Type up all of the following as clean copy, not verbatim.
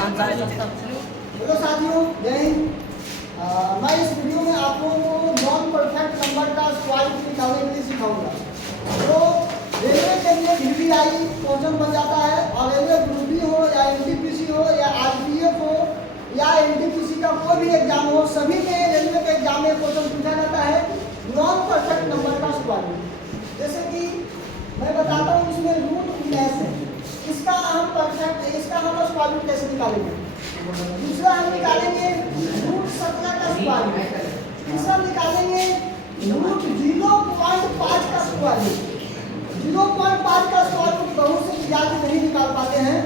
Hello साथियों, जय हिंद। मैं इस वीडियो में आप लोगों को नॉन परफेक्ट नंबर का स्क्वायर निकालने के लिए सिखाऊंगा। तो रेलवे के लिए VVI क्वेश्चन बन जाता है, और रेलवे ग्रुप बी हो या NTPC हो या RPF हो या NTPC का कोई भी एग्जाम हो, सभी में रेलवे के एग्जाम में क्वेश्चन पूछा जाता है नॉन परफेक्ट नंबर का स्क्वायर। जैसे कि मैं बताता हूँ, इसमें रूट 19 है, इसका हम स्क्वायर रूट कैसे निकालेंगे। दूसरा हम निकालेंगे रूट 17 का स्क्वायर। तीसरा निकालेंगे रूट 0.5 का स्क्वायर रूट। 0.5 का स्क्वायर रूट बहुत से विद्यार्थी नहीं निकाल पाते हैं,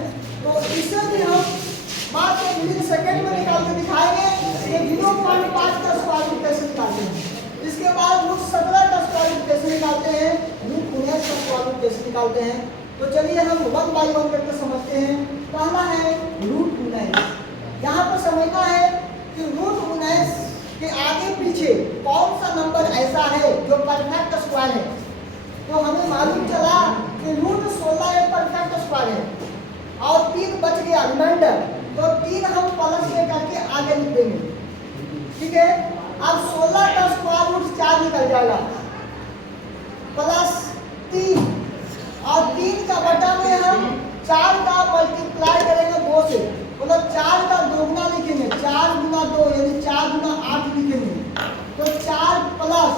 तो इससे भी हम मात्र मिली सेकेंड में निकाल के दिखाएंगे कि 0.5 का स्क्वायर रूट कैसे निकालते हैं। इसके बाद रूट 17 का स्क्वायर रूट कैसे निकालते हैं, रूट 19 का स्क्वायर रूट कैसे निकालते हैं। तो चलिए हम वन बाय वन करके समझते हैं। पहला है रूट 19। यहाँ पर समझना है कि रूट 19 के आगे पीछे कौन सा नंबर ऐसा है जो परफेक्ट स्क्वायर है। तो हमें मालूम चला कि रूट 16 एक परफेक्ट स्क्वायर है और 3 बच गया रिमाइंडर, तो 3 हम प्लस में करके आगे लिख देंगे। ठीक है, अब 16 का स्क्वायर रूट 4 निकल जाएगा प्लस 3, और 3 का बटा में हम 4 का मल्टीप्लाई करेंगे 2 से, मतलब 4 का दोगुना लिखेंगे, 4 गुना 2 यानी 4 गुना 8 लिखेंगे। तो 4 प्लस,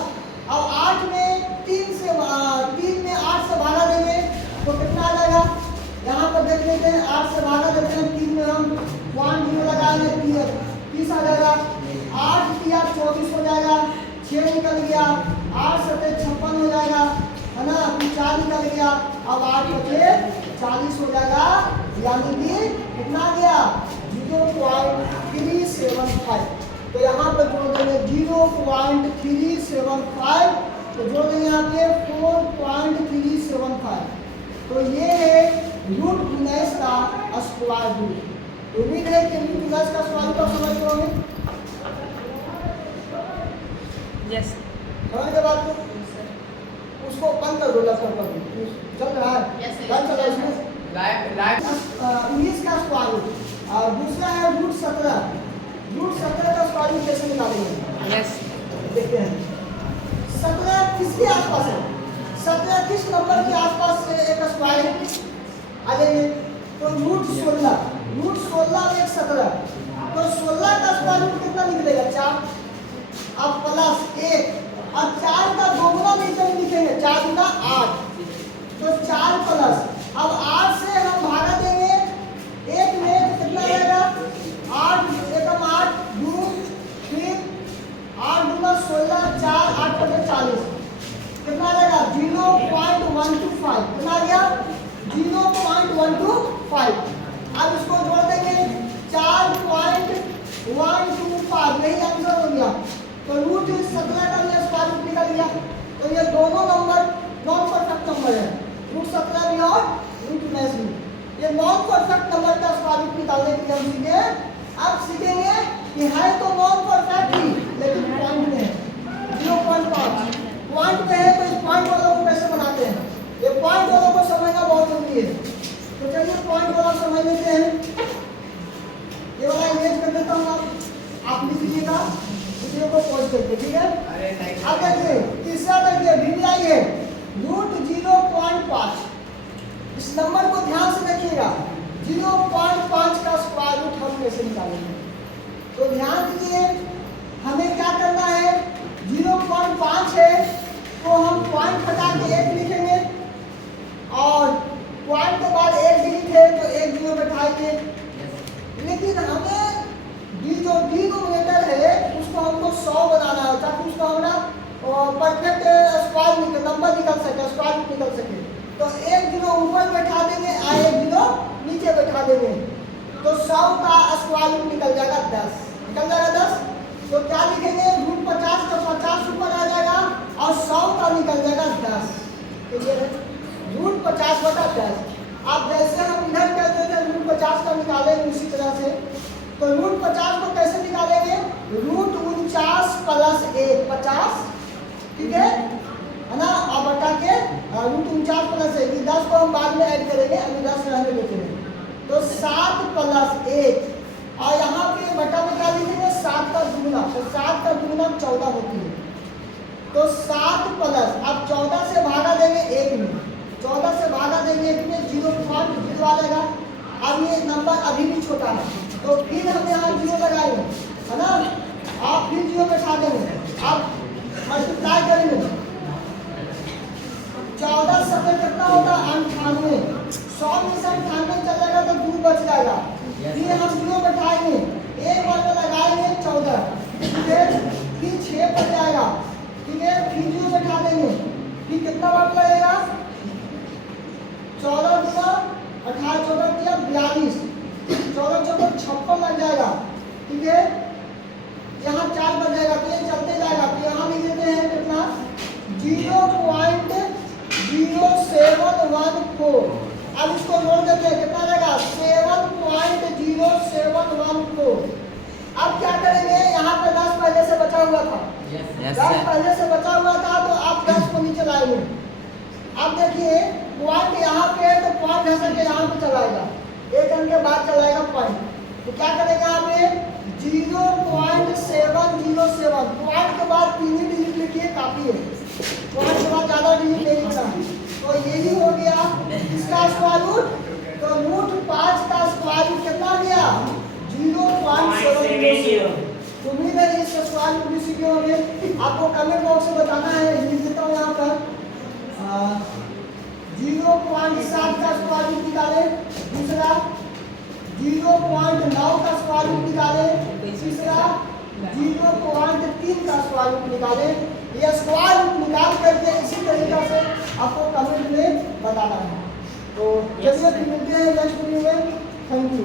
अब 8 में 3 में 8 से भागा देंगे तो कितना आ जाएगा। यहाँ पर देख लेते हैं, 8 से भागा देते हैं, 3 में हम 1 0 लगाएंगे, 30 आ जाएगा। 8 किया 24 हो जाएगा, 6 निकल गया, 8 7 56 हो जाएगा, है ना। 4 निकल गया, अब 8 बचे 40 हो जाएगा, यानी कि कितना आ गया 0.375। तो यहाँ पर जोड़ देंगे 0.375, तो जोड़ देंगे यहाँ पे 4.375। तो ये है रूट 19 का स्क्वायर रूट। उम्मीद है कि रूट 19 का स्क्वायर रूट समझ पाओगे। यस समझ के बाद उसको बंद कर दो, लैपटॉप पर चल रहा है, चल रहा है इसमें 19 का स्क्वायर रूट। और दूसरा है रूट 17। रूट 17 का स्क्वायर रूट कैसे निकालेंगे, यस देखते हैं। 17 किसके आसपास है, 17 किस नंबर के आसपास से एक स्क्वायर आ जाएंगे। तो रूट 16 में 17, तो 16 का स्क्वायर रूट कितना निकलेगा 4, अब प्लस 1, और 4 का दोगुना नीचे में लिखेंगे, 4 गुना 8, तो 4 प्लस, अब 8 से हम भागा देंगे 1 में, तो कितना आएगा 8 एकम 8 2 3 8 गुना 16, 4 8 बटे 40, कितना आएगा 0.125, कितना आ गया 0.125। अब इसको जोड़ देंगे 4.125, यही आंसर हो गया। तो रूट 17 का भी स्क्वायर रूट निकल गया। तो ये दोनों नंबर नॉन परफेक्ट नंबर है, रूट 17 भी और रूट 19 भी। ये नॉन परफेक्ट नंबर का स्क्वायर रूट निकालने के लिए हम सीखे। अब सीखेंगे कि है तो नॉन परफेक्ट ही, लेकिन पॉइंट में है 0.5 पॉइंट में है। तो इस पॉइंट वालों को कैसे बनाते हैं, ये पॉइंट वालों को समझना बहुत जरूरी है। तो चलिए पॉइंट वाला समझ लेते हैं। ये वाला इमेज कर देता हूँ, आप लिख लीजिएगा, वीडियो को पॉज करके, ठीक है। अब देखिए तीसरा देखिए VVI है रूट 0.5। इस नंबर को ध्यान से देखिएगा, 0.5 का स्क्वायर रूट हम कैसे निकालेंगे। तो ध्यान दीजिए, हमें क्या करना है, 0.5 है तो हम पॉइंट हटा के 1 लिखेंगे, और पॉइंट के बाद 1 डिजिट है तो 1 0 बैठाएंगे। लेकिन हमें जो डिनोमिनेटर है उसको हमको 100 बनाना है, ताकि उसको हमारा परफेक्ट स्क्वायर नंबर निकल सके, स्क्वायर रूट निकल सके। तो 1 0 ऊपर बैठा देंगे और 1 0 नीचे बैठा देंगे, तो 100 का स्क्वायर रूट निकल जाएगा 10, निकल जाएगा 10। तो क्या लिखेंगे, रूट 50 का 50 ऊपर आ जाएगा और 100 का निकल जाएगा 10। क्लियर है, रूट 50 बटा 10। अब जैसे हम इधर कहते थे रूट 50 का निकालेंगे, उसी तरह से तो रूट 50 को कैसे निकालेंगे, रूट 49 प्लस 1 50, ठीक है ना। और बटा के रूट 49 प्लस 1, 10 को हम बाद में ऐड करेंगे, अभी 10 रहने देते हैं। तो 7 प्लस 1 अब 14 से भागा देंगे 1 में, 14 से भागा देंगे 1 में, 0.0 आ जाएगा। अब ये नंबर अभी भी छोटा है, तो फिर हम यहाँ 0 लगाएंगे, है ना। आप फिर 0 बैठा देंगे, अब मल्टीप्लाई करेंगे। 14 सफे कितना होगा 98, 100 में से 98 चल जाएगा तो 2 बच जाएगा। फिर हम 0 बैठाएंगे, एक बार में लगाएंगे 14, ठीक है, फिर 6 बच जाएगा, ठीक है, फिर 0 बैठा देंगे, फिर कितना बार लगेगा 14 गुना 18, 14 किया 42, 14 14 56 लग जाएगा, ठीक है। यहाँ 4 बच जाएगा, तो ये चलते जाएगा, तो यहाँ लिख देते हैं कितना 0.0714। अब इसको जोड़ देते हैं, कितना रहेगा 7.0714। अब क्या करेंगे, यहाँ पे 10 पहले से बचा हुआ था, 10 पहले से बचा हुआ था, तो आप 10 को नीचे लाएंगे। अब देखिए पॉइंट यहाँ पे है, तो पॉइंट घसक के यहाँ पे चलाएगा, एक अंक के बाद चलाएगा पॉइंट, तो क्या करेगा यहाँ पे 0.707। पॉइंट के बाद 3 ही डिजिट लिखिए, काफी है, पॉइंट के बाद ज्यादा डिजिट नहीं लिखना। तो यही हो गया इसका स्क्वायर रूट, तो रूट 5 का स्क्वायर रूट कितना गया 0.7। उम्मीद है इसका स्क्वायर रूट भी सीखे होंगे। आपको कमेंट बॉक्स में बताना है, लिख देता हूँ यहाँ पर 0.7 का स्क्वायर रूट निकाले, दूसरा 0.9 का स्क्वायर रूट निकाले, तीसरा 0.3 का स्क्वायर रूट निकाले। ये स्क्वायर रूट निकाल करके इसी तरीका से आपको कमेंट में बताना है। तो चलिए मिलते हैं नेक्स्ट वीडियो में, थैंक यू।